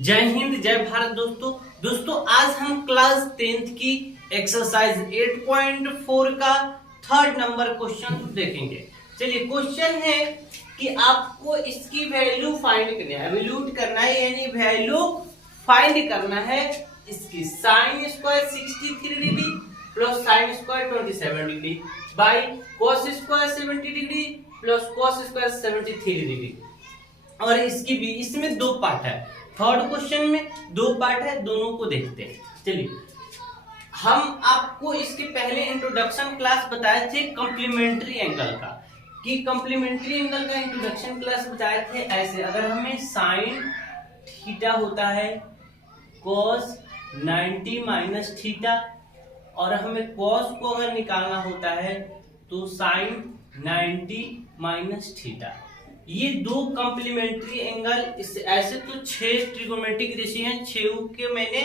जय हिंद जय भारत दोस्तों आज हम क्लास 10th की एक्सरसाइज 8.4 का थर्ड नंबर क्वेश्चन देखेंगे। चलिए क्वेश्चन है कि आपको इसकी वैल्यू फाइंड करनी है, एवल्यूट करना है, यानी वैल्यू फाइंड करना है इसकी sine square 63 degree plus sine square 27 degree by cos square 70 degree plus cos square 73 degree. और इसकी भी इसमें दो पार्ट है, थर्ड क्वेश्चन में दो पार्ट है, दोनों को देखते हैं। चलिए हम आपको इसके पहले इंट्रोडक्शन क्लास बताए थे कॉम्प्लीमेंट्री एंगल का, कि कॉम्प्लीमेंट्री एंगल का इंट्रोडक्शन क्लास बताए थे ऐसे, अगर हमें साइन थीटा होता है कॉस 90 माइनस थीटा, और हमें कॉस को अगर निकालना होता है तो साइन 90 माइनस थीटा। ये दो कॉम्प्लीमेंट्री एंगल, ऐसे तो 6 ट्रिगोनोमेट्रिक रेशियो हैं, 6 के मैंने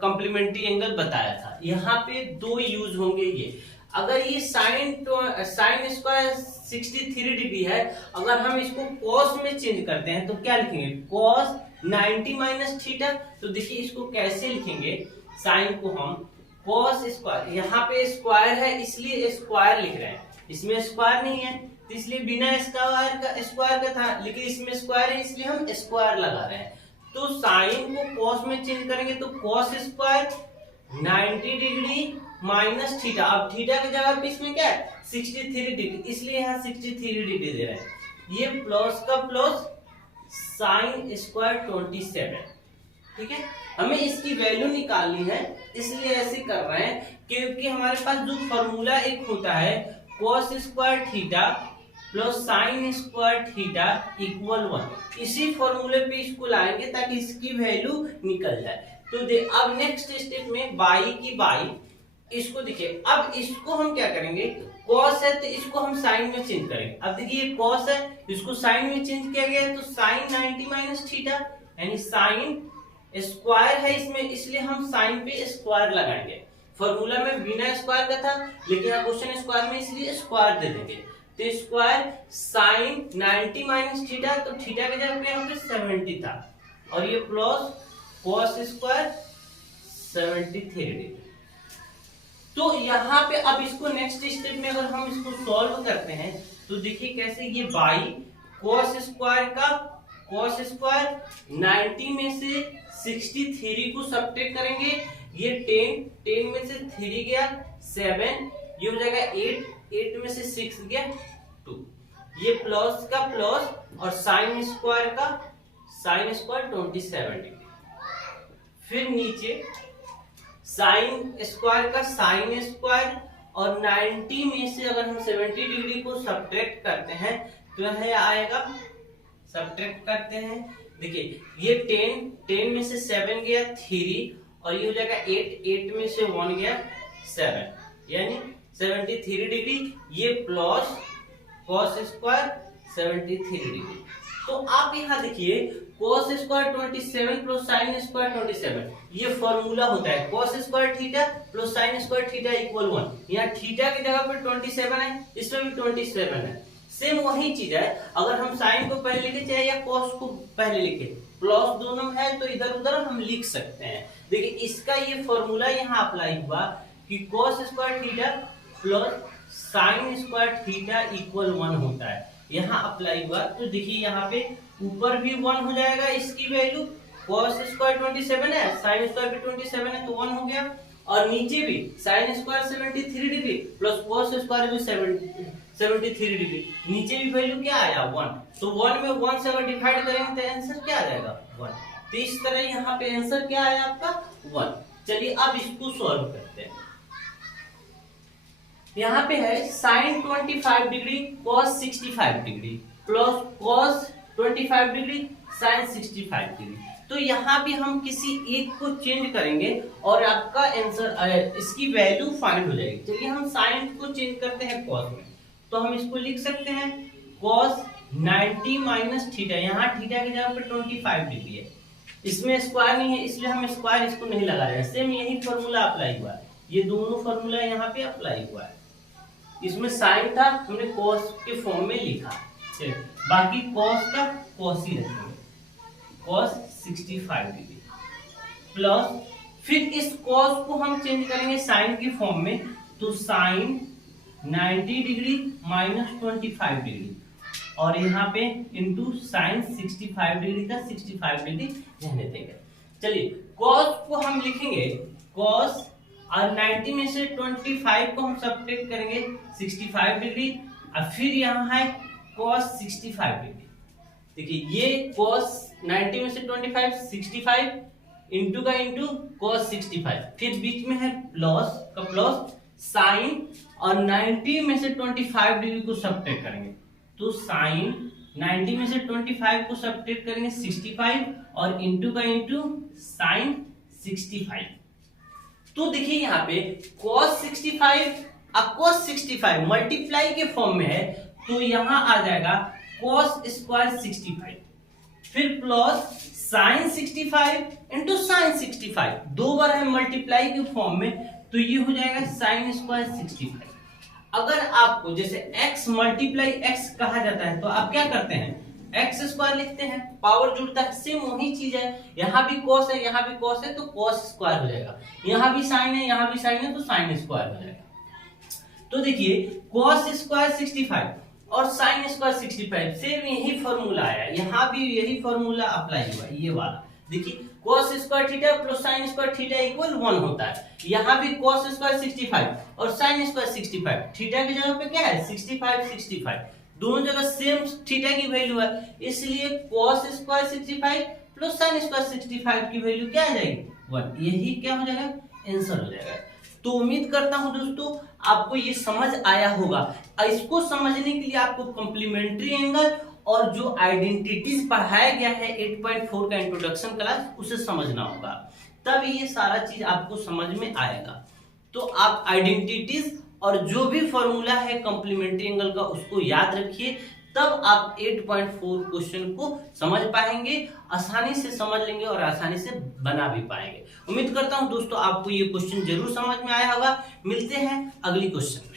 कॉम्प्लीमेंट्री एंगल बताया था। यहाँ पे दो यूज होंगे ये, अगर ये साइन स्क्वायर 63 डिग्री है, अगर हम इसको कॉस में चेंज करते हैं तो क्या लिखेंगे, कॉस 90 माइनस थीटा। तो देखिए इसको कैसे लिखेंगे, साइन को हम कॉस स्क्वायर, यहाँ पे स्क्वायर है इसलिए स्क्वायर लिख रहे हैं, इसमें स्क्वायर नहीं है तो इसलिए बिना स्क्वायर का था, लेकिन इसमें स्क्वायर है इसलिए हम स्क्वायर लगा रहे हैं। तो साइन को कॉस में चेंज करेंगे तो cos square 90 degree minus theta. अब थीटा की जगह पे इसमें क्या है 63 डिग्री, इसलिए यहाँ 63 डिग्री दे रहे हैं। ये प्लस का प्लस साइन स्क्वायर 27, ठीक है। हमें इसकी वैल्यू निकालनी है इसलिए ऐसे कर रहे हैं, क्योंकि हमारे पास जो फॉर्मूला एक होता है cos square theta plus sine square theta equal 1, इसी फॉर्मूले पे इसको लाएंगे ताकि इसकी वैल्यू निकल जाए। तो अब नेक्स्ट स्टेप में बाई की बाई, इसको देखिए, अब इसको हम क्या करेंगे, कॉस है तो इसको हम साइन में चेंज करेंगे। अब देखिए ये कॉस है, इसको साइन में चेंज किया गया है तो साइन 90 माइनस थीटा, यानी साइन स्क्वायर है इसमें, इसलिए हम साइन पे स्क्वायर लगाएंगे। फॉर्मूला में बिना स्क्वायर का था, लेकिन यहाँ क्वेश्चन स्क्वायर में इसलिए स्क्वायर दे देंगे। तो स्क्वायर साइन 90 माइनस थीटा, तो थीटा के जगह पे यहाँ पे 70 था, और ये प्लस कॉस स्क्वायर 73 डिग्री। तो यहाँ पे अब इसको नेक्स्ट स्टेप में अगर हम इसको सॉल्व करते हैं तो देखिए कैसे, ये बाई कॉस स्क्वायर 90 में से 63 को सब्ट्रैक्ट करेंगे, ये 10 में से 3 गया 7, ये हो जाएगा 8 में से 6 गया 2, ये प्लस का प्लस और साइन स्क्वायर 27 डिग्री। फिर नीचे साइन स्क्वायर का साइन स्क्वायर, और 90 में से अगर हम 70 डिग्री को सब्ट्रैक्ट करते हैं तो यह आएगा, सब्ट्रैक्ट करते हैं, देखिए ये 10 में से 7 गया 3, और ये हो जाएगा 8 में से 1 गया 7, यानी 73 डिग्री, ये प्लस कॉस स्क्वायर 73 डिग्री। तो आप यहाँ देखिए cos square 27 plus sine square 27, ये फॉर्मूला होता है cos square theta plus sine square theta equal 1। यहाँ थीटा की जगह पर 27 है, इसमें भी 27 है, सेम वही चीज है। अगर हम साइन को पहले लिखे चाहे या कॉस को पहले लिखे, प्लस दोनों है तो इधर उधर हम लिख सकते हैं। देखिए इसका ये फॉर्मूला यहाँ अप्लाई हुआ कि cos square theta plus sine square theta equal 1 होता है, यहाँ अप्लाई हुआ। तो देखिए यहाँ पे ऊपर भी 1 हो जाएगा इसकी वैल्यू, कॉस स्क्वायर 27 है, साइन स्क्वायर भी 27 है तो 1 हो गया, और नीचे भी sine square 73 degree plus cos square भी 73 डिग्री, नीचे भी वैल्यू क्या आया 1, तो 1 में 1 से अगर डिवाइड करेंगे तो आंसर क्या आ जाएगा 1। तो इस तरह यहाँ पे आंसर क्या आया आपका 1। चलिए अब इसको सॉल्व करते हैं। यहाँ पे है sine 25 degree cos 65 degree plus cos 25 degree sine 65 degree. तो यहाँ पे हम किसी एक को चेंज करेंगे और आपका आंसर, इसकी वैल्यू फाइंड हो जाएगी। चलिए हम साइन को चेंज करते हैं कॉस में, तो हम इसको लिख सकते हैं कॉस 90 माइनस थीटा, यहाँ थीटा की जगह पे 25 डिग्री है, इसमें स्क्वायर नहीं है इसलिए हम स्क्वायर इसको नहीं लगा रहे हैं। सेम यही फॉर्मूला अप्लाई हुआ है, ये दोनों फॉर्मूला यहाँ पे अप्लाई हुआ है। इसमें साइन था, हमने कॉस के फॉर्म में लिखा, चलिए बाकी कॉस का कॉस ही रखेंगे, कॉस 65 डिग्री प्लस, फिर इस cos को हम चेंज करेंगे साइन की फॉर्म में, तो साइन 90 डिग्री माइनस 25 डिग्री, और यहाँ पे इंटू साइन 65 डिग्री का 65 डिग्री रहने देंगे। चलिए cos को हम लिखेंगे cos, और 90 में से 25 को हम सब्ट्रैक्ट करेंगे 65 डिग्री, और फिर यहाँ है cos 65 डिग्री। देखिए ये cos 90 में से 25 65 इंटू का इंटू cos 65, फिर बीच में है प्लस का प्लस साइन, और 90 में से 25 डिग्री को सब्ट्रैक्ट करेंगे, तो साइन 90 में से 25 को सब्ट्रैक्ट करेंगे 65, और इंटू का इंटू साइन 65। तो देखिए यहाँ पे cos 65 अब cos 65 मल्टीप्लाई के फॉर्म में है, तो यहाँ आ जाएगा cos स्क्वायर 65, फिर प्लस साइन 65 इंटू साइन 65, दो बार है मल्टीप्लाई के फॉर्म में, तो ये हो जाएगा साइन स्क्वायर 65। अगर आपको जैसे x मल्टीप्लाई x कहा जाता है, तो आप क्या करते हैं, एक्स स्क्वायर लिखते हैं, पावर जुड़ता है, सेम वही चीज है, यहाँ भी cos है यहाँ भी cos है, तो cos स्क्वायर हो जाएगा, यहाँ भी साइन है यहाँ भी साइन है, तो साइन स्क्वायर हो जाएगा। तो देखिए cos स्क्वायर 65 और साइन स्क्वायर 65, सेम यही फॉर्मूला आया, यहाँ भी यही फॉर्मूला अप्लाई हुआ, ये वाला देखिए cos square theta plus sine square theta equal 1 होता है, यहाँ भी cos स्क्वायर 65 और साइन स्क्वायर 65, थीटा की जगह पे क्या है 65, दोनों जगह सेम थीटा की वैल्यू है, इसलिए cos square 65 plus sine square 65 की वैल्यू क्या आ जाएगी 1, यही क्या हो जाएगा आंसर हो जाएगा। तो उम्मीद करता हूं दोस्तों आपको ये समझ आया होगा। इसको समझने के लिए आपको कॉम्प्लीमेंट्री एंगल और जो आइडेंटिटीज पढ़ाया गया है 8.4 का इंट्रोडक्शन क्लास, उसे समझना होगा, तब ये सारा चीज आपको समझ में आएगा। तो आप आइडेंटिटीज और जो भी फॉर्मूला है कॉम्प्लीमेंट्री एंगल का उसको याद रखिए, तब आप 8.4 क्वेश्चन को समझ पाएंगे, आसानी से समझ लेंगे और आसानी से बना भी पाएंगे। उम्मीद करता हूं दोस्तों आपको ये क्वेश्चन जरूर समझ में आया होगा। मिलते हैं अगली क्वेश्चन।